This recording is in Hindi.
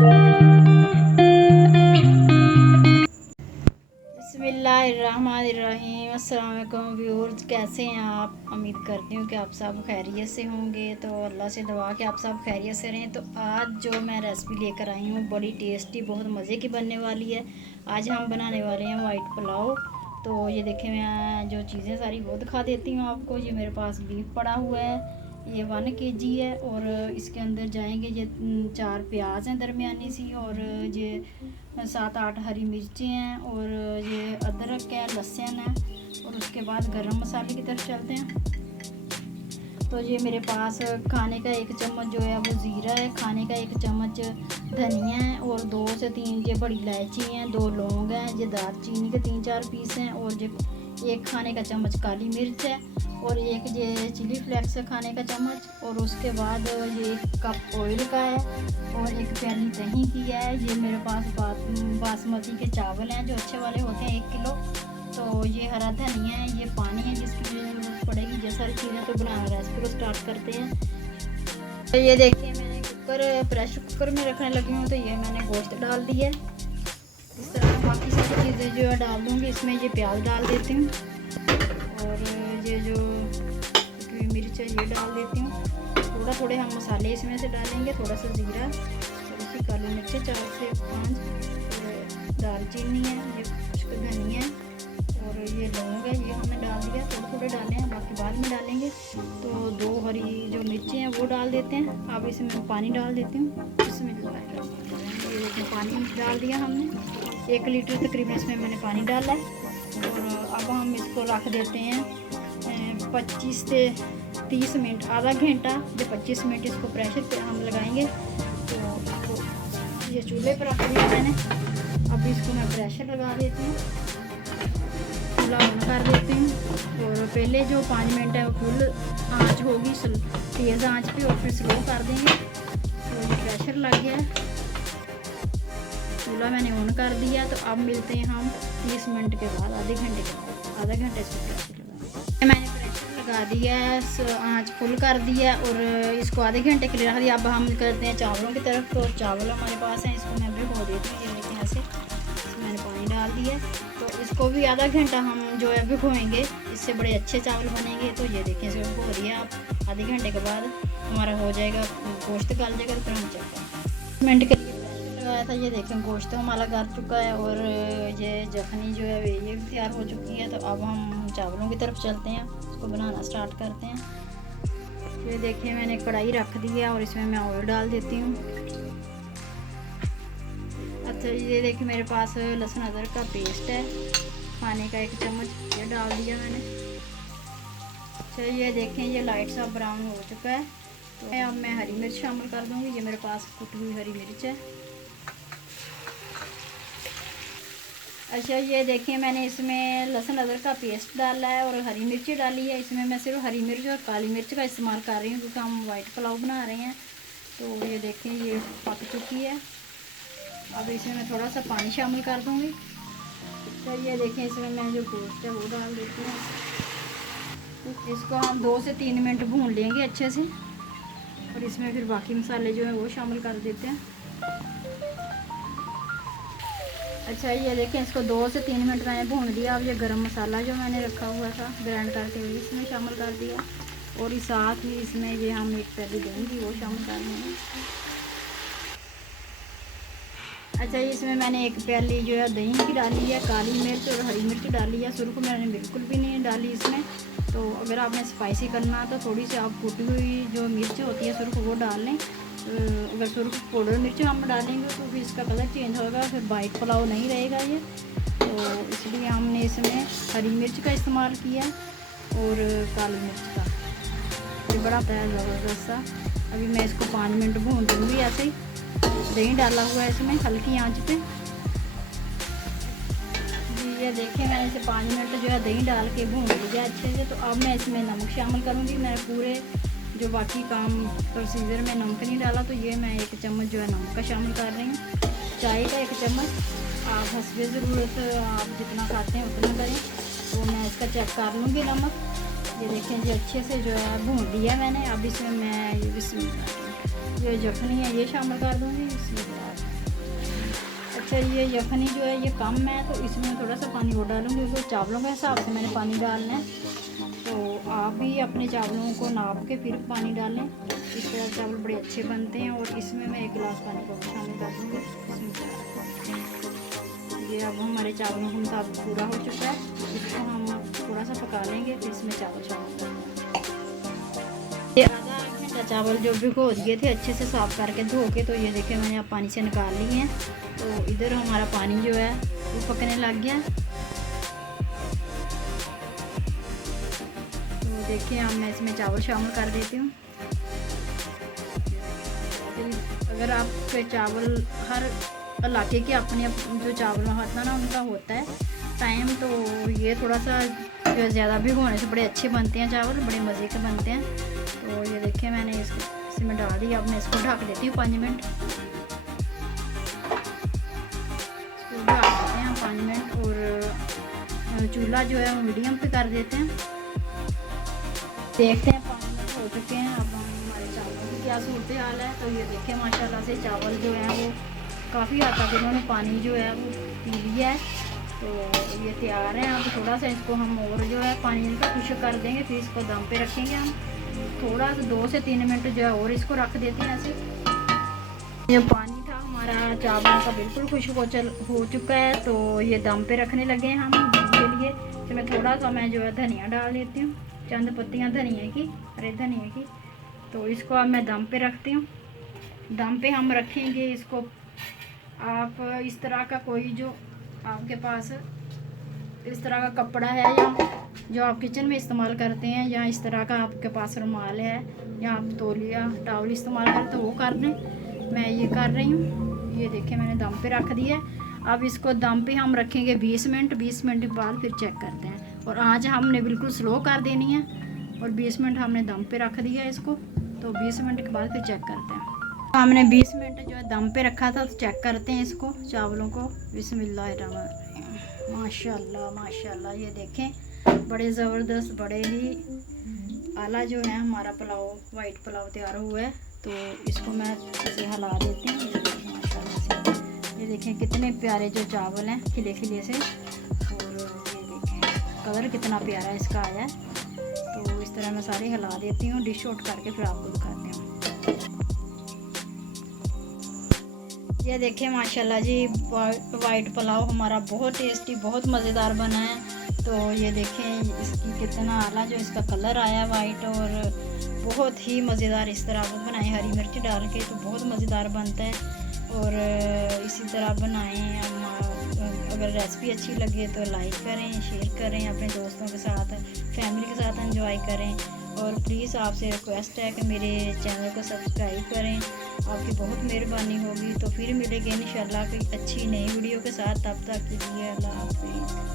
बिस्मिल्लाहिर्रहमानिर्रहीम। अस्सलाम वालेकुम व्यूअर्स, कैसे हैं आप? उम्मीद करती हूँ कि आप सब खैरियत से होंगे। तो अल्लाह से दुआ कि आप सब खैरियत से रहें। तो आज जो मैं रेसिपी लेकर आई हूँ बड़ी टेस्टी, बहुत मज़े की बनने वाली है। आज हम बनाने वाले हैं वाइट पुलाव। तो ये देखें, मैं जो चीज़ें सारी वो दिखा देती हूँ आपको। ये मेरे पास बीफ पड़ा हुआ है, ये 1 kg है। और इसके अंदर जाएंगे ये 4 प्याज हैं दरमियानी सी, और ये 7-8 हरी मिर्चें हैं, और ये अदरक है, लहसुन है। और उसके बाद गरम मसाले की तरफ चलते हैं। तो ये मेरे पास खाने का 1 चम्मच जो है वो ज़ीरा है, खाने का 1 चम्मच धनिया है, और 2 से 3 ये बड़ी इलायची हैं, 2 लौंग हैं, ये दालचीनी के 3-4 पीस हैं, और ये 1 खाने का चम्मच काली मिर्च है, और 1 ये चिली फ्लेक्स है खाने का चम्मच। और उसके बाद ये 1 कप ऑयल का है, और 1 प्याली दही की है। ये मेरे पास बासमती के चावल हैं जो अच्छे वाले होते हैं, 1 किलो। तो ये हरा धनिया है, ये पानी है जिसकी ज़रूरत पड़ेगी। ये सारी चीज़ें तो बना रेसिपी को स्टार्ट करते हैं। तो ये देखिए, मैंने प्रेशर कुकर में रखने लगी हूँ। तो ये मैंने गोश्त डाल दिया है। इस तरह बाकी सारी चीज़ें जो है डाल दूँगी। इसमें ये प्याज डाल देती हूँ, और ये जो मिर्च है ये डाल देती हूँ। थोड़े हम मसाले इसमें से डालेंगे, थोड़ा सा ज़ीरा, थोड़ी सी काली मिर्च, 4 से 5 दालचीनी है, ये धनिया है, और ये लौंग है, ये हमने डाल दिया। थोड़े डाले हैं, बाकी बाद में डालेंगे। तो 2 हरी जो मिर्चें हैं वो डाल देते हैं। अब इसमें पानी डाल देती हूँ। इसमें ये देखिए, पानी डाल दिया हमने, 1 लीटर तकरीबन इसमें मैंने पानी डाला है। और अब हम इसको रख देते हैं 25 से 30 मिनट, आधा घंटा या 25 मिनट इसको प्रेशर पे हम लगाएंगे। तो ये चूल्हे पर रख दिया मैंने। अब इसको मैं प्रेशर लगा देती हूँ, चूल्हा ऑन कर देती हूँ। और पहले जो 5 मिनट है वो फुल आँच होगी, तेज़ आँच पे, और फिर स्लो कर देंगे। तो ये प्रेशर लग गया है, चूल्हा मैंने ऑन कर दिया। तो अब मिलते हैं हम 30 मिनट के बाद, आधे घंटे के बाद। आधा घंटे से प्रेशर लगा, मैंने प्रेशर लगा दिया है, आँच फुल कर दिया, और इसको आधे घंटे के लिए रख दिया। अब हम करते हैं चावलों की तरफ। तो चावल हमारे पास हैं, इसको मैं भिगो देती हूँ। ये देखिए ऐसे मैंने पानी डाल दिया। तो इसको भी आधा घंटा हम जो है भिगोएंगे, इससे बड़े अच्छे चावल बनेंगे। तो ये देखिए, इसको भिगो दिया। आप आधे घंटे के बाद हमारा हो जाएगा, गोश्त गल जाएगा। तो फिर हम चलते हैं। मिनट के लिए लगाया था, ये देखें गोश्त हमारा गल चुका है, और ये जखनी जो है ये भी तैयार हो चुकी है। तो अब हम चावलों की तरफ चलते हैं, इसको बनाना स्टार्ट करते हैं। ये देखिए, मैंने कढ़ाई रख दी है, और इसमें मैं ऑयल डाल देती हूँ। अच्छा, ये देखिए, मेरे पास लहसुन अदरक का पेस्ट है, खाने का 1 चम्मच, ये डाल दिया मैंने। अच्छा, ये देखें, ये लाइट सा ब्राउन हो चुका है। तो अब मैं हरी मिर्च शामिल कर दूँगी। ये मेरे पास कुटी हुई हरी मिर्च है। अच्छा, ये देखिए, मैंने इसमें लहसुन अदरक का पेस्ट डाला है, और हरी मिर्ची डाली है। इसमें मैं सिर्फ हरी मिर्च और काली मिर्च का इस्तेमाल कर रही हूँ, क्योंकि हम वाइट पुलाव बना रहे हैं। तो ये देखें, ये पक चुकी है। अब इसमें मैं थोड़ा सा पानी शामिल कर दूँगी। तो ये देखें, इसमें मैं जो गोश्त है वो डाल देती हूँ। इसको हम 2 से 3 मिनट भून लेंगे अच्छे से, और इसमें फिर बाकी मसाले जो हैं वो शामिल कर देते हैं। अच्छा, ये देखें, इसको 2 से 3 मिनट मैंने भून लिया। अब ये गरम मसाला जो मैंने रखा हुआ था ग्राइंड करते हुए, इसमें शामिल कर दिया, और इस साथ ही इसमें ये हम 1 प्याली देंगे वो शामिल कर देंगे। अच्छा, इसमें मैंने 1 प्याली जो है दही की डाली है, काली मिर्च और हरी मिर्च डाली है। सुर्ख मैंने बिल्कुल भी नहीं डाली इसमें। तो अगर आपने स्पाइसी करना तो थोड़ी सी आप कुटी हुई जो मिर्च होती है सुर्ख वो डाल लें। अगर सुर्ख पाउडर मिर्च हम डालेंगे तो फिर इसका कलर चेंज होगा, फिर वाइट पुलाव नहीं रहेगा ये। तो इसलिए हमने इसमें हरी मिर्च का इस्तेमाल किया, और काली मिर्च का। ये बड़ा होता है ज़बरदस्त सा। अभी मैं इसको 5 मिनट भून दूँगी ऐसे ही। दही डाला हुआ है इसमें हल्की आंच पे। जी, ये देखिए, मैंने इसे 5 मिनट जो है दही डाल के भून लिया अच्छे से। तो अब मैं इसमें नमक शामिल करूँगी। मैं पूरे जो बाकी काम प्रोसीजर में नमक नहीं डाला, तो ये मैं 1 चम्मच जो है नमक का शामिल कर रही हूँ। चाय का 1 चम्मच, आप हस्बे ज़रूरत आप जितना खाते हैं उतना करें। तो मैं इसका चेक कर लूँगी नमक। ये देखें, ये अच्छे से जो है भून लिया मैंने। अब इसमें मैं ये जखनी है ये शामिल कर दूँगी इसमें। फिर ये यखनी जो है ये कम है तो इसमें थोड़ा सा पानी और डालूँगी, क्योंकि चावलों के हिसाब से मैंने पानी डालना है। तो आप भी अपने चावलों को नाप के फिर पानी डालें, इस तरह चावल बड़े अच्छे बनते हैं। और इसमें मैं 1 गिलास पानी को शामिल कर दूँगी। ये अब हमारे चावलों के मुताबिक पूरा हो चुका है, इसको हम थोड़ा सा पका लेंगे, फिर इसमें चावल शामिल करेंगे। ये आधा घंटा चावल जो भिगो दिए थे अच्छे से साफ़ करके धो के, तो ये देखिए मैंने अब पानी से निकाल लिए हैं। तो इधर हमारा पानी जो है वो पकने लग गया। तो देखिए अब मैं इसमें चावल शामिल कर देती हूँ। अगर आपके चावल हर इलाके के अपने जो चावल होता है ना उनका होता है टाइम, तो ये थोड़ा सा जो ज़्यादा भिगोने से बड़े अच्छे बनते हैं चावल, बड़े मज़े के बनते हैं। तो ये देखिए मैंने इसमें डाल दिया। अब मैं इसको ढक देती हूँ 5 मिनट। तो ढक देते हैं 5 मिनट। और चूल्हा जो है वो मीडियम पे कर देते हैं। देखते हैं 5 मिनट हो चुके हैं। अब हमारे चावल की क्या सूरत हाल है। तो ये देखिए माशाल्लाह से चावल जो है वो काफ़ी हद तक इन्होंने पानी जो है वो पी लिया है। तो ये तैयार है। अब थोड़ा सा इसको हम और जो है पानी का खुश्क कर देंगे, फिर इसको दम पे रखेंगे हम। थोड़ा सा 2 से 3 मिनट जो है और इसको रख देते हैं ऐसे। ये पानी था हमारा चावल का बिल्कुल खुश्क हो चुका है। तो ये दम पे रखने लगे हैं हम दम के लिए। तो मैं थोड़ा सा मैं जो है धनिया डाल देती हूँ, चंद पत्तियाँ धनिया की, हरे धनिया की। तो इसको अब मैं दम पे रखती हूँ। दम पे हम रखेंगे इसको। आप इस तरह का कोई जो आपके पास इस तरह का कपड़ा है या जो आप किचन में इस्तेमाल करते हैं, या इस तरह का आपके पास रुमाल है या आप तौलिया टॉवल इस्तेमाल करते हो वो कर दें। मैं ये कर रही हूँ। ये देखिए मैंने दम पे रख दिया है। अब इसको दम पे हम रखेंगे 20 मिनट। 20 मिनट के बाद फिर चेक करते हैं। और आँच हमने बिल्कुल स्लो कर देनी है। और 20 मिनट हमने दम पे रख दिया है इसको। तो 20 मिनट के बाद फिर चेक करते हैं। हमने 20 मिनट जो है दम पे रखा था, तो चेक करते हैं इसको चावलों को। बिस्मिल्लाहिर्रहमानिर्रहीम। माशाल्लाह माशाल्लाह, ये देखें बड़े ज़बरदस्त, बड़े ही आला जो है हमारा पुलाव, वाइट पुलाव तैयार हुआ है। तो इसको मैं इसे हिला देती हूँ। माशाल्लाह से ये देखें कितने प्यारे जो चावल हैं, खिले खिले से। और ये देखें कलर कितना प्यारा इसका आया है। तो इस तरह मैं सारे हिला देती हूँ। डिश आउट करके फिर आपको दिखाती हूँ। ये देखिए माशाल्लाह जी वाइट पुलाव हमारा बहुत टेस्टी, बहुत मज़ेदार बना है। तो ये देखें इसकी कितना आला जो इसका कलर आया वाइट, और बहुत ही मज़ेदार इस तरह आप बनाएं हरी मिर्च डाल के, तो बहुत मज़ेदार बनता है। और इसी तरह बनाएं। अगर रेसिपी अच्छी लगे तो लाइक करें, शेयर करें, अपने दोस्तों के साथ, फैमिली के साथ एंजॉय करें। और प्लीज़ आपसे रिक्वेस्ट है कि मेरे चैनल को सब्सक्राइब करें, आपकी बहुत मेहरबानी होगी। तो फिर मिलेंगे इंशाल्लाह कोई अच्छी नई वीडियो के साथ। तब तक के लिए अल्लाह हाफ़िज़।